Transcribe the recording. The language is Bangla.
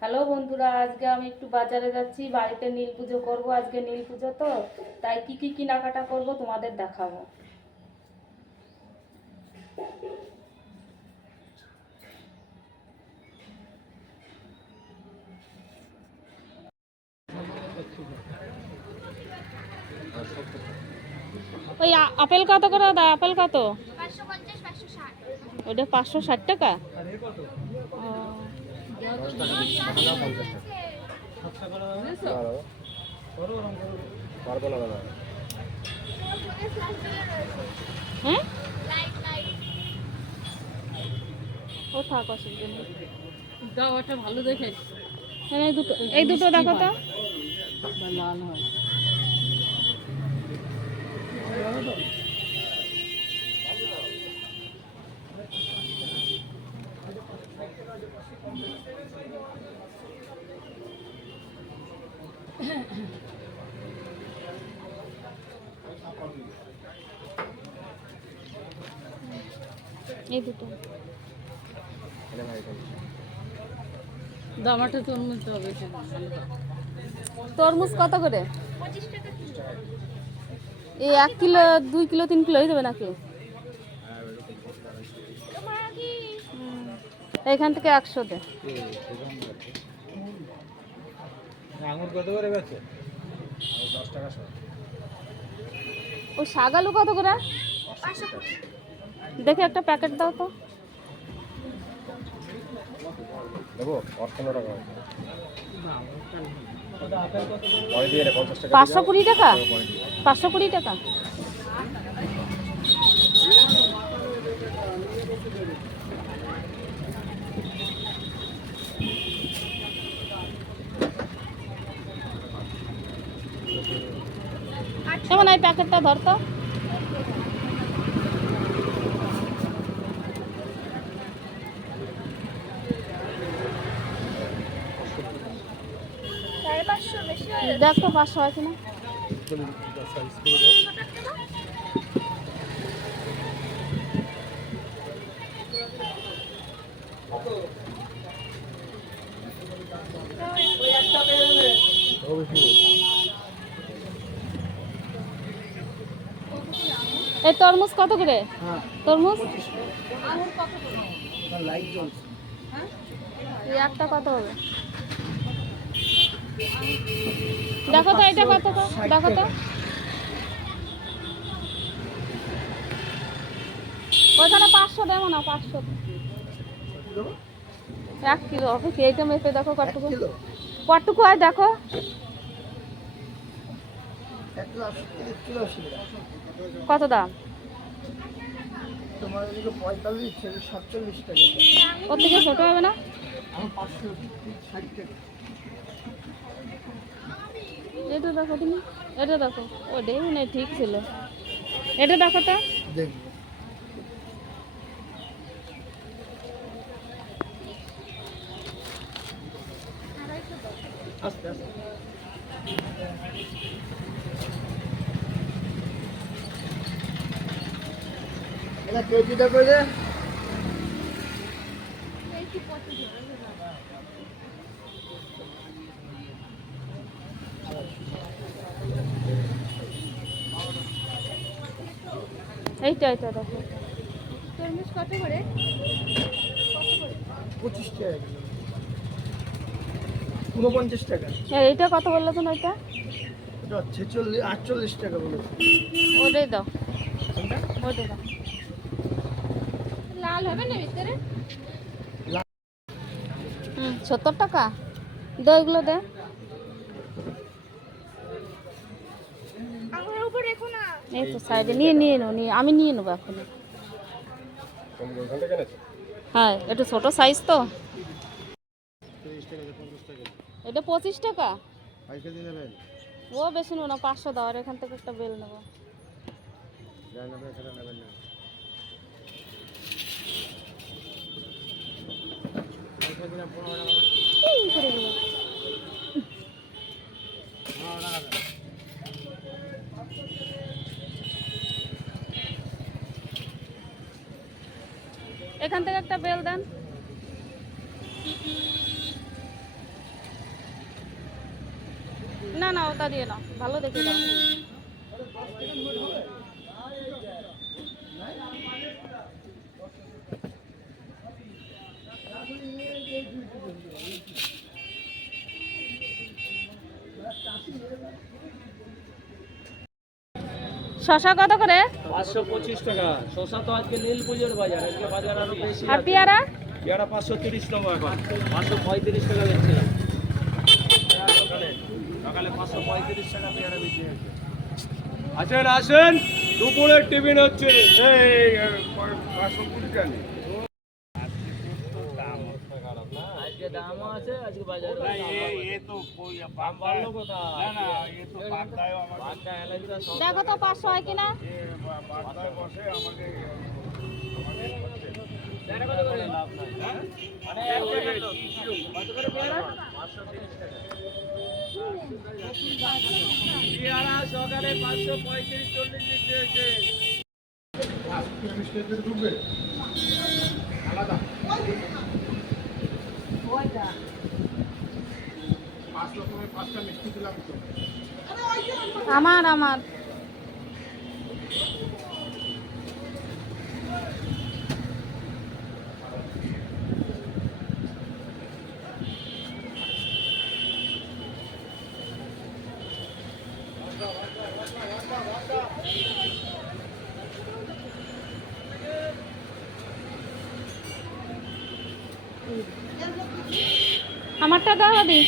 হ্যালো বন্ধুরা আজকে আমি একটু বাজারে যাচ্ছি বাড়িতে নীল পুজো করব আজকে নীল পুজো তো তাই কি কি কেনাকাটা করব তোমাদের দেখাবো। ওই আপেল কত করে দাদা? আপেল কত? পাঁচশো পঞ্চাশ পাঁচশো ষাট। ওটা পাঁচশো ষাট টাকা? ও, হ্যাঁ ও থাক অসুবিধা নেই গাওয়াটা ভালো দেখে এই দুটো এই দুটো দেখো তো। লাল হয়। এই দুটো। দামাটা তরমুজ হবে তরমুজ কত করে? এই এক কিলো দুই কিলো তিন কিলো হয়ে যাবে নাকি? কি থেকে একশো দে। আঙুর কত করে বেচে? দশ টাকা ও শাগালু কত করে? পাঁচশো কুড়ি দেখে একটা প্যাকেট দাও তো। পাঁচশো কুড়ি টাকা? পাঁচশো কুড়ি টাকা? কেমন এই প্যাকেটটা ধর তো সাড়ে পাঁচশো বেশি হয়ে দেখ পাঁচশো হয় কিনা। এই তরমুজ কত করে? তরমুজ? এই একটা কত হবে? দেখো তো এটা কত দেখো তো। ওইখানে পাঁচশো দেবো না পাঁচশো। এক কিলো কি এইটা মেপে দেখো কটুকু কটুকু হয় দেখো। কত দাম? ওর থেকে ছোট হবে না আমার পাঁচশো ষাট টাকা এটা দেখো তুমি? এটা দেখো। ও দেবো না ঠিক ছিল। এটা দেখো তো। দেখব আস্তে আস্তে এটা কেজিটা করে এইটা এইটা দেখো। তরমুজ কত করে? পঁচিশ টাকা। কিলো ঊনপঞ্চাশ টাকা। হ্যাঁ এইটা কত বলল তো এটা এটা ছেচল্লিশ আটচল্লিশ টাকা বলেছে ওটাই দাও। ওটাই দাও। লাল হবে না ভিতরে? হুম সত্তর টাকা? দো এগুলো দে। উপর রেখো না। এই তো সাইডে নিয়ে নিয়ে নেব নিয়ে আমি নিয়ে নেব এখন হ্যাঁ একটু ছোট সাইজ তো। এটা পঁচিশ টাকা। ও বেশি নেব না পাঁচশো দাও আর এখান থেকে একটা বেল নেব। যা নেবেন এখান থেকে একটা বেল দেন। না না, ওটা দিয়ে নাও। ভালো দেখে শশা কত করে? পাঁচশো পঁচিশ টাকা শসা তো আজকে নীল পুজোর বাজার আজকে বাজার আরও বেশি আর পেয়ারা পেয়ারা পাঁচশো তিরিশ টাকা এখন পাঁচশো পঁয়ত্রিশ টাকা বেচছে সকালে সকালে পাঁচশো পঁয়ত্রিশ টাকা পেয়ারা হচ্ছে আসেন আসেন দুপুরের টিফিন হচ্ছে এই পাঁচশো কুড়ি টাকা আজকে দামও আছে আজকে বাজারে দাম বাড়লো কোথায়? বাগদা এলাকা সব দেখো তো পাঁচশো হয় কিনা? নাই। মানে এক টাকার লোক। কত করে পেয়ারা পাঁচশো তিরিশ টাকা পেয়ারা সকালে পাঁচশো পঁয়ত্রিশ চল্লিশ বিক্রি হয়েছে আমার আমার। আমারটা দাও দি